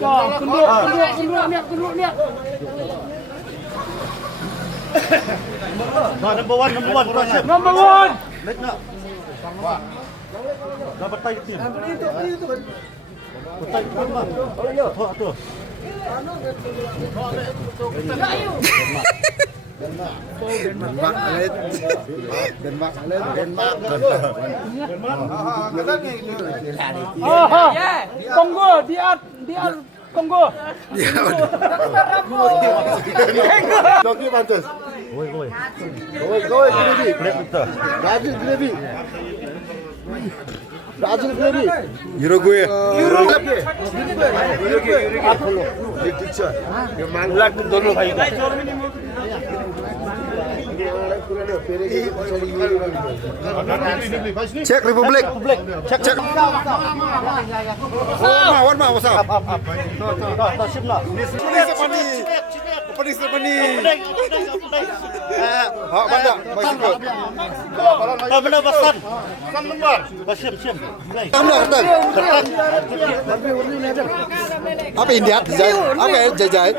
Tunduk ni. Number one. Number one. Let nak. Dah bertai tim. Bertai tim mah. Oh, tu. Kongo, dia Kongo. Loki pantas. Oi. Gravy. Brazil gravy. Uruguay. ये टीचर ये मांगला दोनों भाई का Czech Republic. Czech. What ma? What's up? Tasib lah. Penis pani. Ha, banyak. Bicycle. Tak benar pesan. Kan lembar. Basim. Kamu datang. Apa India? Jai. Apa jai?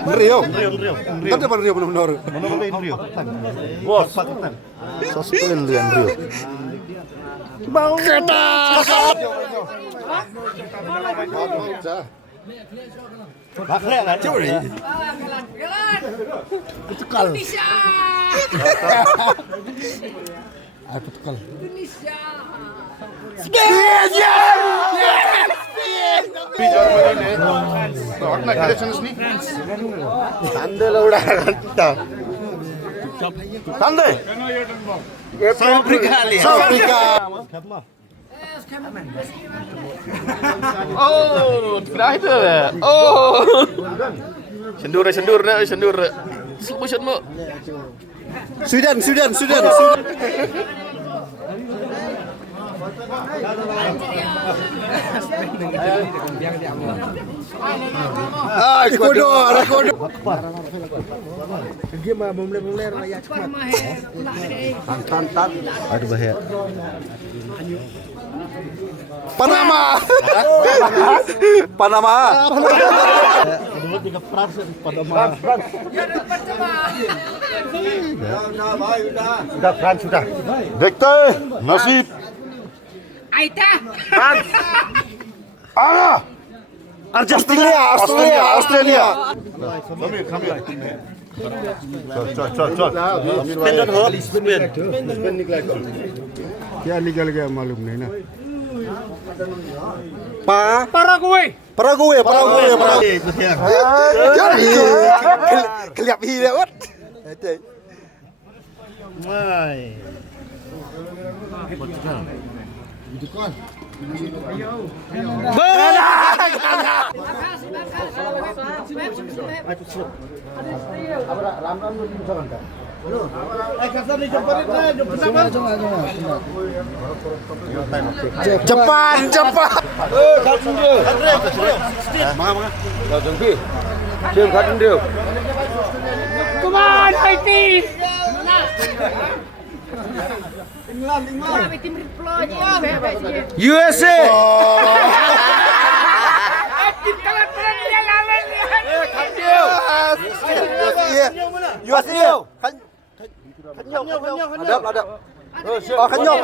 Rio. Kan depan Rio benar-benar. Rio. Bos. Suspend Rio. Bau kata. Baklek lah. Curi. Tekal. Aku tekal. Indonesia. Tanda lah udah kita. Tanda. South Africa. Oh, tidak itu. Oh. Sendur. Slow motion mo. Sudan. Ecuador. Dia mah boleh rakyat cepat. Tan. Aduh bahaya. Panama. Kedua tiga Frans Panama. Sudah Frans sudah. Dekte nasib. Aita. Australia. Come here. चल स्पेन हो स्पेन निकला क्या निकल गया मालूम नहीं ना Paraguay. Kelihap hi dah wat. Itu kan. Jepang. Come on, Haiti. USA. USA. Ada. Oh, khanyong.